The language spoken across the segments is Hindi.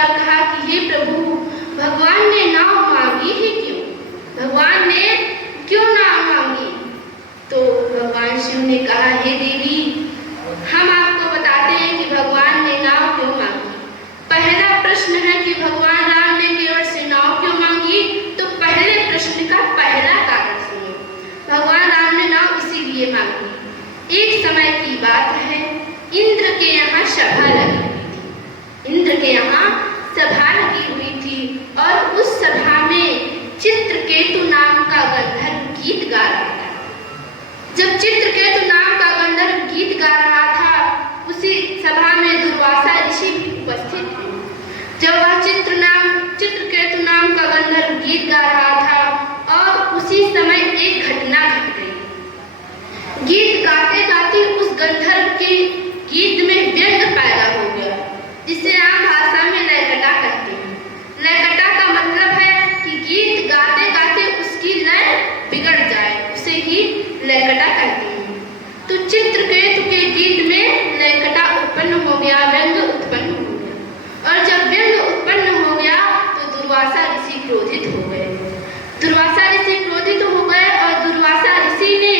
और कहा कि हे प्रभु, भगवान ने नाव मांगी ही क्यों? भगवान ने क्यों नाव मांगी? तो भगवान शिव ने कहा, हे देवी, हम आपको बताते हैं कि भगवान ने नाव क्यों मांगी। पहला प्रश्न है कि भगवान राम ने केवट से नाव क्यों मांगी, तो पहले प्रश्न का पहला कारण सुनो। भगवान राम ने नाव इसीलिए मांगी। एक समय की बात है, इंद्र के यहाँ सभा लगी हुई थी। इंद्र के यहाँ सभा लगी हुई थी और उस सभा में चित्रकेतु नाम का गंधर्व गीत गा रहा था। जब चित्रकेतु नाम का गंधर्व गीत गा रहा था, उसी सभा में दुर्वासा ऋषि भी उपस्थित थे। जब वह चित्रकेतु नाम का गंधर्व गीत गा रहा था और उसी समय एक घटना घट गई। गीत गाते गाते उस गंधर्व के गीत में व्यंग पैदा हो गया, जिसे आम भाषा में लयकटा कहते हैं। लयकटा का मतलब है कि गीत गाते गाते उसकी लय बिगड़ जाए, उसे ही लयकटा कहते हैं। तो चित्रकेतु के गीत में लयकटा उत्पन्न हो गया, व्यंग उत्पन्न हो गया। और जब व्यंग उत्पन्न हो गया तो दुर्वासा ऋषि क्रोधित हो गए। दुर्वासा ऋषि क्रोधित हो गए और दुर्वासा ऋषि ने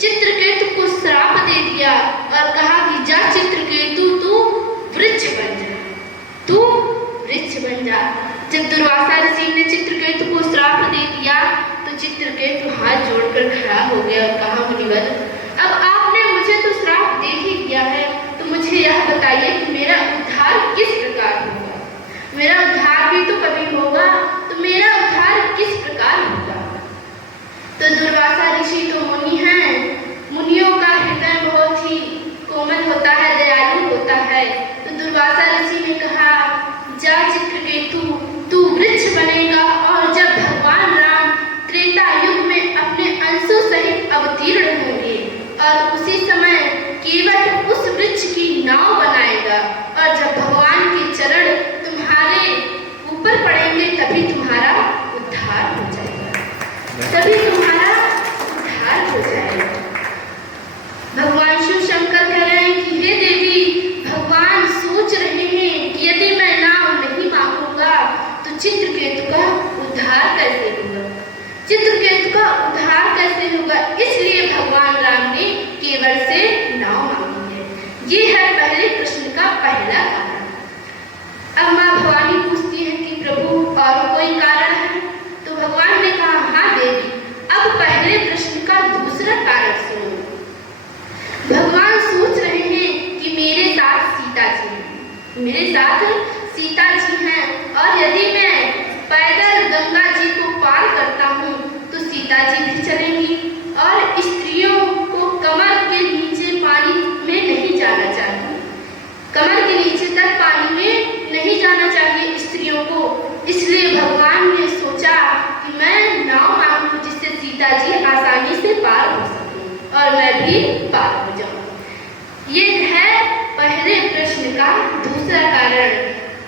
चित्रकेतु को श्राप दे दिया और कहा कि जा चित्रकेतु, तू वृक्ष बन जा, तू वृक्ष बन जा। जब दुर्वासा ऋषि ने चित्रकेतु को श्राप दे दिया तो चित्रकेतु हाथ जोड़कर खड़ा हो गया और कहा, मुनिवर, अब आपने मुझे तो श्राप दे ही दिया है, तो मुझे यह बताइए कि मेरा उद्धार किस प्रकार होगा? मेरा उद्धार भी तो कभी होगा, तो मेरा उद्धार किस प्रकार होगा? तो दुर्वासा ऋषि तो मुनि हैं, मुनियों का हृदय बहुत ही कोमल होता है, दयालु होता है। तो दुर्वासा ऋषि ने कहा, जा चित्रकेतु, तू वृक्ष बनेगा और जब भगवान राम त्रेता युग में अपने अंशों सहित अवतीर्ण होंगे और उसी समय केवट उस वृक्ष की नाव बनाएगा और जब भगवान के चरण तुम्हारे ऊपर पड़ेंगे तभी तुम्हारा उद्धार हो जाएगा, तभी तुम्हारा उद्धार हो जाएगा। भगवान शिव शंकर कह रहे हैं कि हे देवी, भगवान सोच रहे हैं कि यदि मैं नाव नहीं मांगूंगा तो चित्रकेतु का उद्धार कैसे होगा, चित्रकेतु का उद्धार कैसे होगा। इसलिए भगवान राम ने केवट से नाव मांगी है। ये है पहले प्रश्न का पहला कारण। अब माँ भवानी पूछती है कि प्रभु और कोई कारण है? तो भगवान ने कहा, हाँ देवी, अब पहले प्रश्न का दूसरा कारण सुनो। भगवान सोच रहे हैं कि मेरे साथ सीता जी हैं, मेरे साथ सीता जी हैं और यदि मैं पैदल गंगा जी को पार करता हूँ तो सीता जी भी चलेंगी और स्त्रियों को कमर के नीचे पानी में नहीं जाना चाहिए, कमर के नीचे तक पानी में नहीं जाना चाहिए स्त्रियों को। इसलिए भगवान ने सोचा कि मैं नाव मांगूं जिससे सीता जी आसानी से पार हो सके और मैं भी पार हो जाऊं। ये है पहले प्रश्न का दूसरा कारण,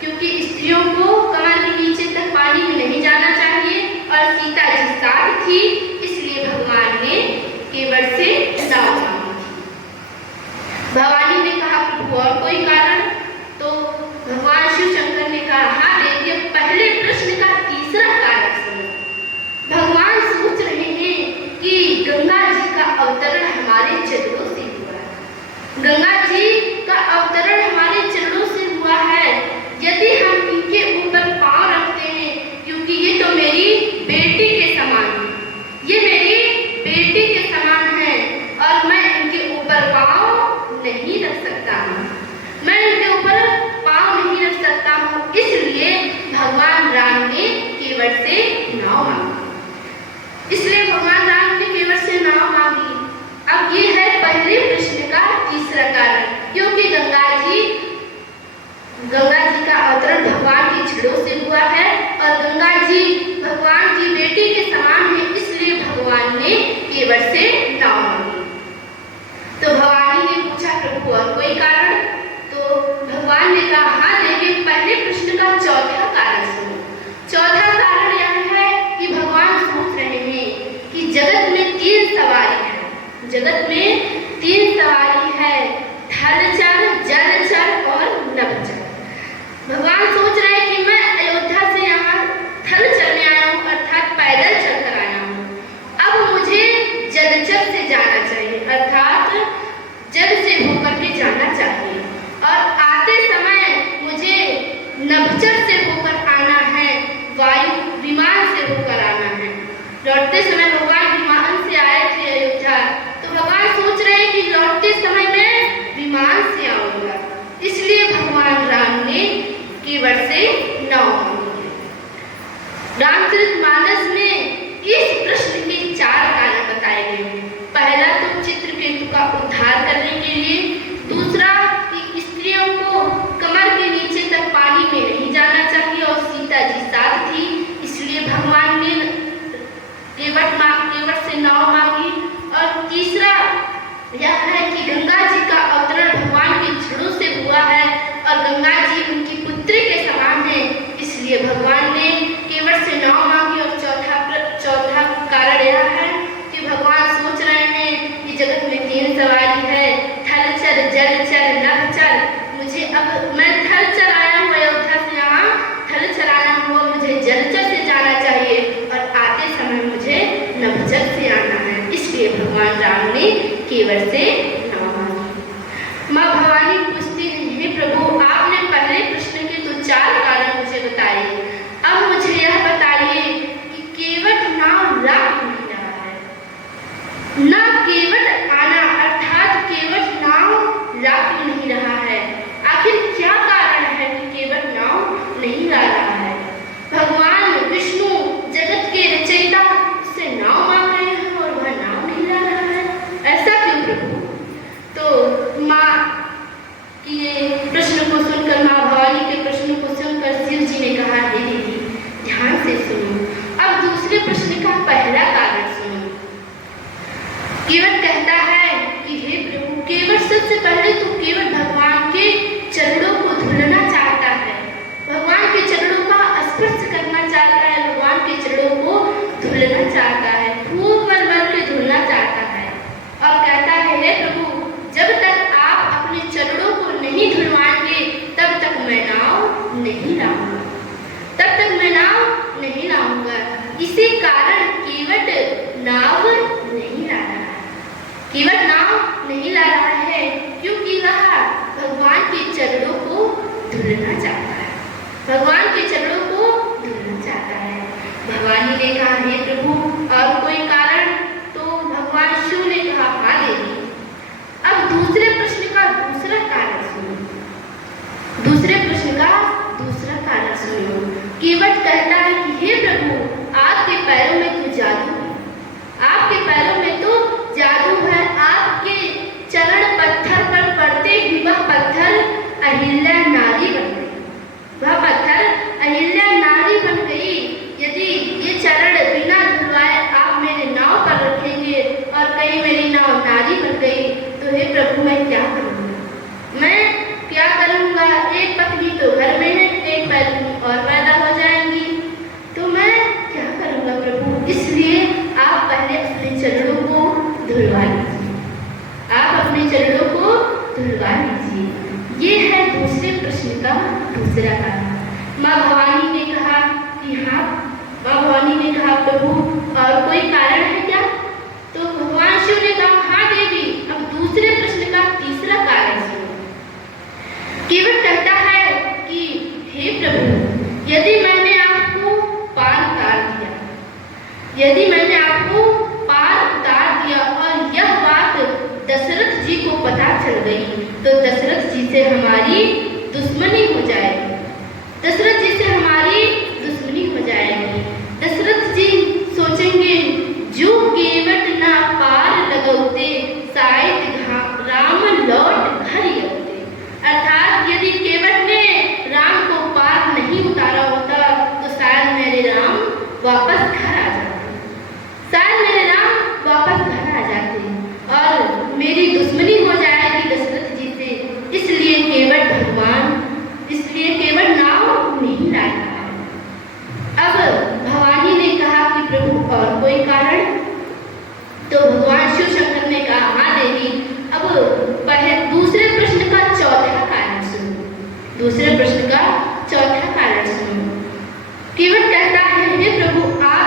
क्योंकि स्त्रियों को कमर के नीचे तक पानी में नहीं जाना चाहिए और सीता जी साथ थी, इसलिए भगवान ने केवट से नाव मांगी थी। भवानी ने कहा, प्रभु और कोई कारण? तो भगवान शिव शंकर ने कहा, हाँ देवी, पहले प्रश्न का तीसरा कारण सुनो। भगवान सोच रहे हैं कि गंगा जी का अवतरण हमारे चरणों से हुआ है, गंगा जी का अवतरण हमारे चरणों से हुआ है। यदि हम इनके ऊपर पांव रखते हैं, क्योंकि ये तो मेरी बेटी के समान है, ये मेरी बेटी के समान है और मैं इनके ऊपर पांव नहीं रख सकता हूँ, मैं इनके ऊपर पांव नहीं रख सकता हूँ। इसलिए भगवान राम ने केवट से नाव मांगी, इसलिए भगवान राम ने केवट से नाव मांगी। अब ये है पहले प्रश्न का तीसरा कारण, क्योंकि गंगा जी का अवतरण भगवान की छड़ों से हुआ है और गंगा जी भगवान की बेटी के समान है, इसलिए भगवान ने केवट से नाव मांगी। तो भवानी ने पूछा, प्रभु और कोई कारण? तो भगवान ने कहा, हाँ देवी, पहले प्रश्न का चौथा कारण सुनो। चौथा कारण यह है कि भगवान सोच रहे हैं कि जगत में तीन सवारी है, जगत में तीन सवारी है, थलचर, जलचर और नभचर। भगवान सोच रहे हैं कि लौटते समय भगवान विमान से आए थे अयोध्या, तो भगवान सोच रहे हैं कि लौटते समय मैं विमान से आऊंगा, इसलिए भगवान राम ने केवट से नाव मांगी है। रामचरितमानस में इस प्रश्न के 4 कारण बताए गए हैं। पहला तो चित्रकेतु का उद्धार करने के लिए, दूसरा कि स्त्रियों को कमर के नीचे तक पानी में नहीं जाना चाहिए और सीता जी साथ थी, इसलिए भगवान ने केवट से नाव मांगी, और तीसरा यह है कि गंगा जी का अवतरण भगवान के जड़ों से हुआ है और गंगा जी उनकी पुत्री के समान है, इसलिए भगवान ने केवट से नाव मांगी। और चौथा कारण यह है कि भगवान सोच रहे हैं कि जगत में 3 सवारी है, थल चल, जल चल, नभ चल। मुझे अब मैं थल चल आया हूँ अयोध्या से, यहाँ थल चल आया हुआ, मुझे जलचर से जाना चाहिए और आते समय मुझे नभचल से आना है, इसलिए भगवान राम ने केवट से नाव मांगी। माँ भवानी पूछती है, प्रभु आपने पहले प्रश्न के तो 4 कारण मुझे बताए, अब मुझे यह बताइए कि केवट नाव ला नहीं रहा है, ना केवट आना अर्थात केवट नाव ला नहीं रहा है। आखिर क्या कारण है कि केवट नाव नहीं ला रहा है? भगवान विष्णु जगत के रचयिता से नाव मांग रहे हैं और वह नाव नहीं ला रहा है, ऐसा क्यों प्रभु? तो माँ के प्रश्न को सुनकर, माँ भवानी के प्रश्न को सुनकर शिव जी ने कहा, हे दीदी ध्यान से सुनो, अब दूसरे प्रश्न का पहला कारण सुनो। केवट कहता है कि हे प्रभु, केवट सबसे पहले तो केवट भगवान के चरणों को धुलना चाहता है, भगवान के चरणों का स्पर्श करना चाहता है, भगवान के चरणों को धुलना चाहता है, खूब मर मर के धुलना चाहता है और कहता है, हे प्रभु जब तक आप अपने चरणों को नहीं धुलवाएंगे तब तक मैं नाव नहीं लाऊंगा, तब तक मैं नाव नहीं लाऊंगा। इसी कारण केवट नाव नहीं ला रहा है, केवट नाव नहीं ला रहा है क्योंकि वह भगवान के चरणों को धुलना चाहता है, भगवान के चरणों को धुलना चाहता है। भवानी ने कहा, हे प्रभु और कोई कारण? तो भगवान शिव ने कहा, हाँ देवी। अब दूसरे प्रश्न का दूसरा कारण सुनो, दूसरे प्रश्न का दूसरा कारण सुनो। केवट कहता है कि हे प्रभु आपके पैरों में तो जादू है, आपके पैरों में तो जादू है, आपके चरण पत्थर पर पड़ते ही वह पत्थर अहिल्या नारी बन गई, वह पत्थर अहिल्या नारी बन गई। यदि ये चरण बिना धुलवाए आप मेरे नाव पर रखेंगे और कहीं मेरी नाव नारी बन गई तो हे प्रभु मैं क्या करूँगा, मैं क्या करूँगा? एक पत्नी तो घर में है, एक पत्नी और पैदा हो जाएंगी, तो मैं क्या करूँगा प्रभु? इसलिए आप पहले अपने चरणों को धुलवा लीजिए, आप अपने चरणों को धुलवा लीजिए। ये है दूसरे प्रश्न का दूसरा कारण। माँ भवानी ने कहा कि हाँ, माँ भवानी ने कहा, प्रभु और कोई कारण है क्या? तो भगवान शिव ने कहा, हाँ देवी। अब दूसरे प्रश्न का तीसरा कारण सुनो। केवट कहता है कि हे प्रभु यदि मैंने आपको पार उतार दिया, यदि मैंने आपको पार उतार दिया और यह बात दशरथ जी को पता चल गई तो दशरथ जी से हमारी दुश्मनी हो जाएगी, दशरथ जी से हमारी दुश्मनी हो जाएगी। दशरथ जी सोचेंगे जो केवट ना पार लगौते शायद राम लौट घर यौते, अर्थात यदि केवट ने राम को पार नहीं उतारा होता तो शायद मेरे राम वापस घर आ जाते, शायद मेरे राम वापस घर आ जाते और मेरी दुश्मनी हो जाएगी दशरथ जी से। इसलिए केवट भगवान, इसलिए केवट नाव नहीं लाया है। अब भवानी ने कहा कि प्रभु और कोई कारण? तो भगवान शिव शंकर ने कहा, हाँ देवी। अब दूसरे प्रश्न का चौथा कारण सुनो, दूसरे प्रश्न का चौथा कारण सुनो। केवट कहता है, हे प्रभु आप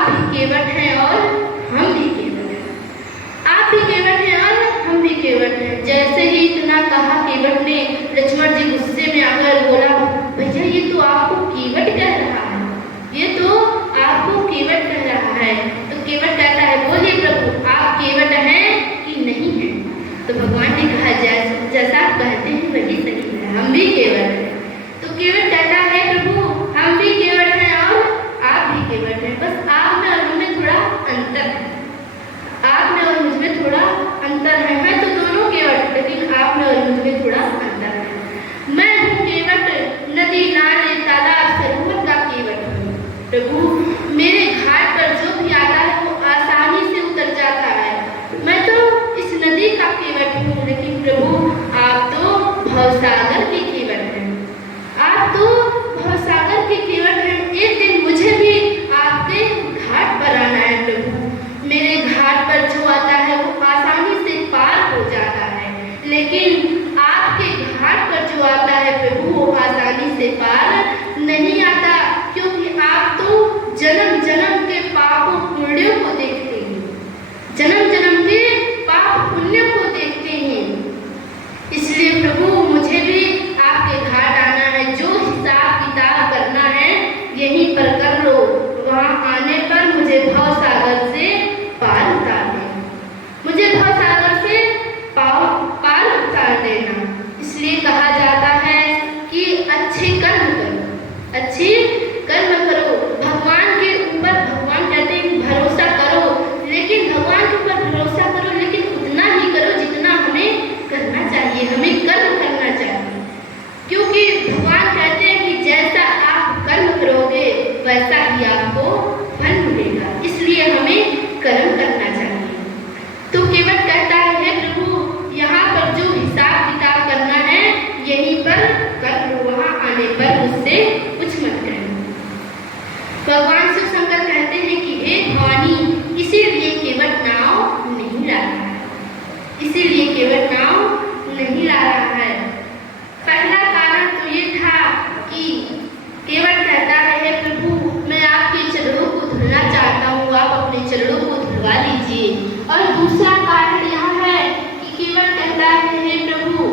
चरणों को धुलवा लीजिए। और दूसरा कारण यह है कि केवट कहता है, हे प्रभु,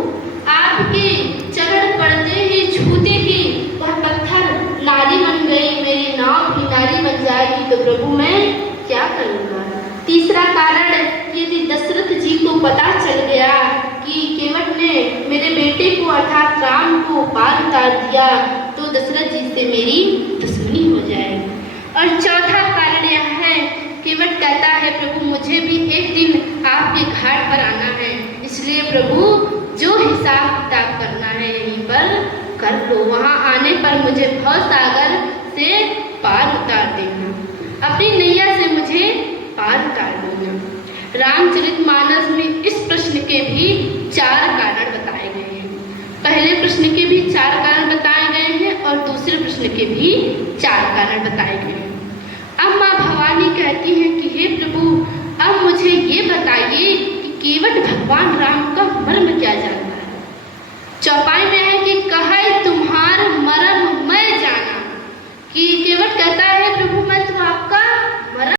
आपके चरण पड़ते ही, छूते ही वह पत्थर नारी बन गई, मेरी नाव भी नारी बन जाएगी, तो प्रभु मैं क्या करूँगा। तीसरा कारण, यदि दशरथ जी को पता चल गया कि केवट ने मेरे बेटे को अर्थात राम को पार उतार दिया, तो दशरथ जी से मेरी दुश्मनी हो जाएगी। और चौथा कारण यह है, केवट कहता है, प्रभु मुझे भी एक दिन आपके घाट पर आना है, इसलिए प्रभु जो हिसाब किताब करना है यहीं पर कर लो, वहाँ आने पर मुझे भवसागर से पार उतार देना, अपनी नैया से मुझे पार उतार देना। रामचरितमानस में इस प्रश्न के भी 4 कारण बताए गए हैं। पहले प्रश्न के भी 4 कारण बताए गए हैं और दूसरे प्रश्न के भी 4 कारण बताए गए हैं। अब माँ भवानी कहती हैं कि हे प्रभु, अब मुझे ये बताइए कि केवट भगवान राम का मर्म क्या जानता है। चौपाई में